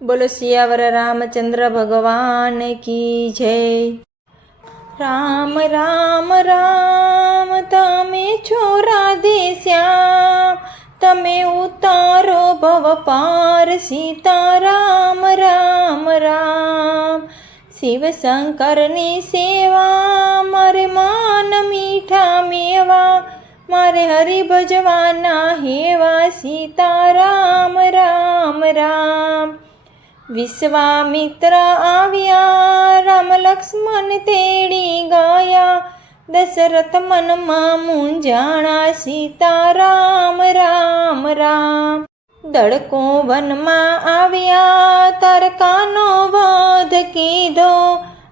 बोलो सियावर रामचंद्र भगवान की जय। राम राम राम तमे छो राधे श्याम, तमे उतारो भव पार सीता राम राम राम। शिव शंकरनी सेवा मारे मान मीठा मेवा, मारे हरि भजवाना हेवा सीता राम राम राम। विश्वामित्र आव्या राम लक्ष्मण तेड़ी गया, दशरथ मन मां मूंझाणा सीता राम राम राम। दड़को वन मां आव्या तारकानो वध कीधो,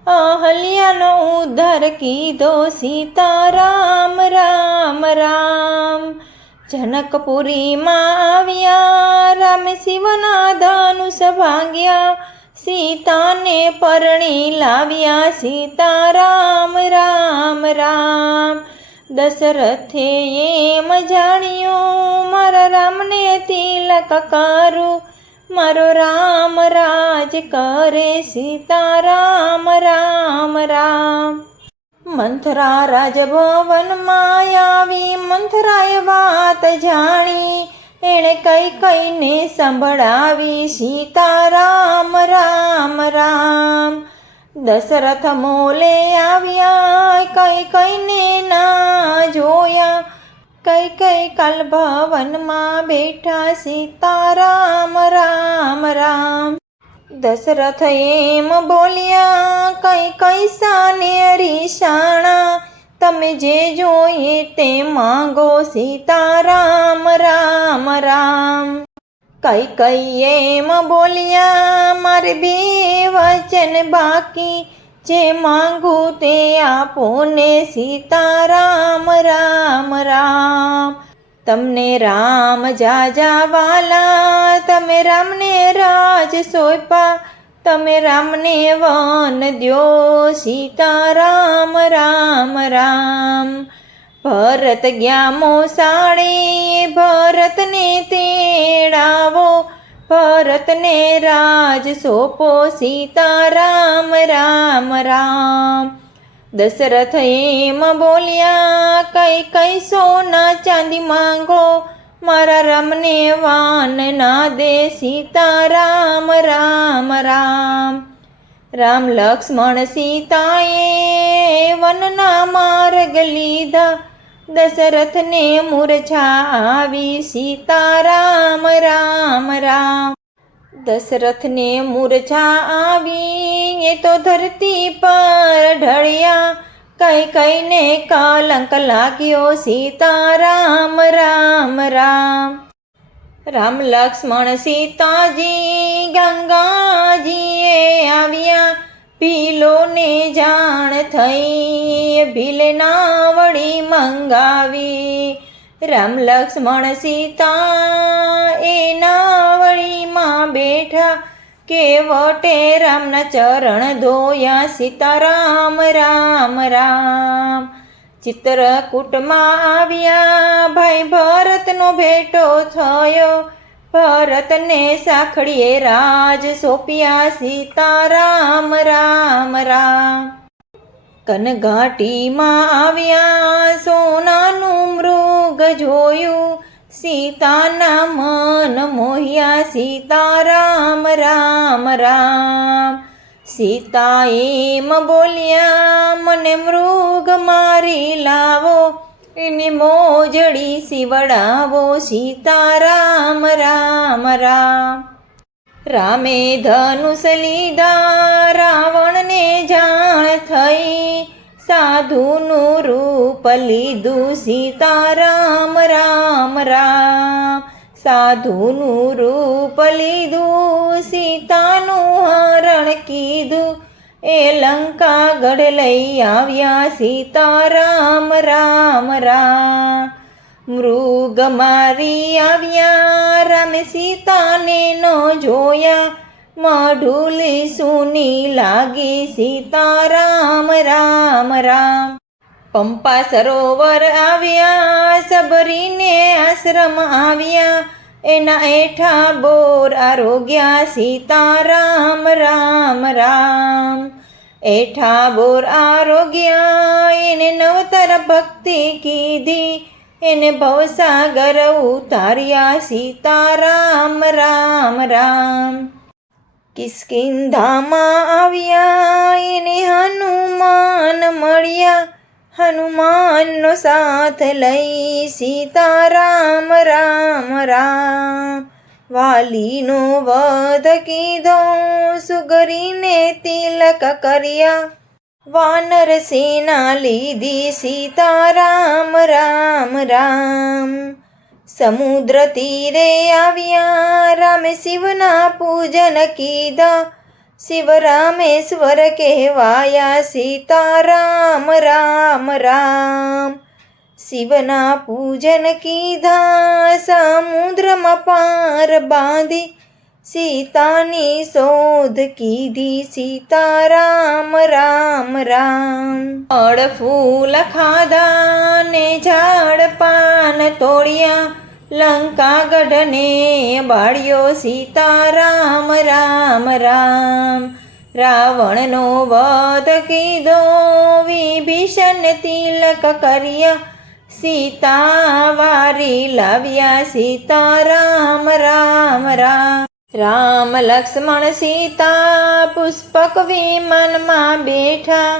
अहल्यानो उद्धार कीधो सीता राम राम राम। जनकपुरी मां आव्या राम शिवना धनुष भांग्या, सीता ने परणी लाव्या सीता राम राम राम। दशरथे एम जाण्यो मारा राम ने तिलक करू, मारो राम राज करे सीता राम राम राम। मंथरा राजभवन मां आवी मंथराए वात जाणी, एणे कई कई ने संभळावी सीता राम राम राम। दशरथ मोले आव्या कई कई ने ना जोया, कई कई काल भवन मां बैठा सीता राम राम राम। दशरथ एम बोलिया कई कई साने रिशाणा, तमे जे जोए ते मांगो सीता राम राम राम। कई कई एम बोलिया मारे बे वचन बाकी, जे मांगू ते आपो ने सीता राम राम राम। तमने राम जाजा वाला, तमे राम ने राज सोपा, तमे राम ने वन द्यो सीता राम राम राम। भरत गया मोसाणे भरत ने तेड़ावो, भरत ने राज सोपो सीता राम राम राम। दशरथ एम बोलिया कई कई सोना चांदी मांगो, मारा राम ने वान ना दे सीता राम राम राम। राम लक्ष्मण सीताए वनना मार्ग लीधा, दशरथ ने मूर्छा आवी सीता राम राम राम। दशरथ ने मूर्छा आवी ये तो धरती पर ढळिया, कई कई ने कलंक लाग्यो सीता राम राम राम। राम लक्ष्मण सीताजी गंगा जी आव्या, भीलो ने जाण थई भीले नावड़ी मंगावी। राम लक्ष्मण सीता ए नावड़ी मां बैठा, केवटे रामना चरण धोया सीता राम राम राम। चित्रकूट मां आव्या भाई भरत नो भेटो थयो, भरत ने साखड़िए राज सोप्या सीता राम राम राम। कनघाटी मां आव्या सोनानु मृग जोयु, सीताना मन मोह्या सीता राम राम राम। सीता एम बोलिया मने मृग मारी लावो, एनी मोजड़ी सीवड़ावो सीता राम राम राम। रामे धनुष लीधा रावण ने जाण थई, साधुनु रूप लीधु सीता राम राम राम। साधुनु रूप लीधु सीतानु हरण कीधु, ए लंका गढ़ लई आव्या सीता राम राम राम। मृग मारी आव्या राम सीता ने नो जोया, मढुली सुनी लागी सीता राम राम राम। पंपा सरोवर आव्या सबरी ने आश्रम आव्या, એના એઠા બોર આરોગ્યા સીતારામ રામ રામ. એઠા બોર આરોગ્યા એને નવતર ભક્તિ કીધી, એને ભવસાગર ઉતાર્યા સીતારામ રામ રામ. કિષ્કિંધામાં આવ્યા એને હનુમાન મળ્યા, હનુમાનનો સાથ લઈ સીતારામ રામ રામ. વાલીનો વધ કીધો સુગરીને તિલક કર્યા, વાનર સેના લીધી સીતારામ રામ રામ. સમુદ્ર તીરે આવ્યા રામે શિવના પૂજન કીધા, શિવ રામેશ્વર કહેવાયા સીતારામ રામ રામ. શિવના પૂજન કીધા સમુદ્રમાં પાર બાંધી, સીતાની શોધ કીધી સીતારામ રામ રામ. ફળ ફૂલ ખાધા ને ઝાડ પાન તોડ્યા, લંકા ગઢને બાળ્યો સીતારામ રામ રામ. રાવણનો વધ કીધો વિભીષણ તિલક કર્યા, સીતા વારી લાવ્યા સીતારામ રામ રામ. રામ લક્ષ્મણ સીતા પુષ્પક વિમાનમાં બેઠા,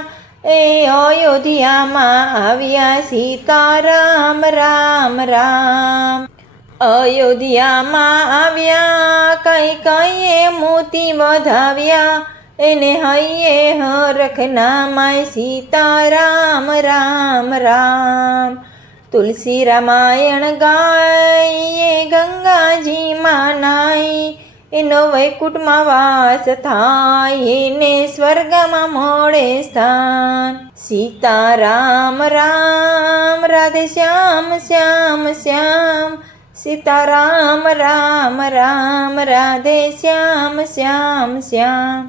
એ અયોધ્યામાં આવ્યા સીતારામ રામ રામ. અયોધ્યામાં આવ્યા કૈકેયીએ મોતી વધાવ્યા, એને હૈયે હરખના માય સીતારામ રામ રામ. તુલસી રામાયણ ગાય ગંગાજીમાં નાઈ, એનો વૈકુંઠમાં વાસ થાય, એને સ્વર્ગમાં મળે સ્થાન. સીતારામ રામ રાધે શ્યામ શ્યામ શ્યામ, સીતારામ રામ રામ રાધે શ્યામ શ્યામ શ્યામ.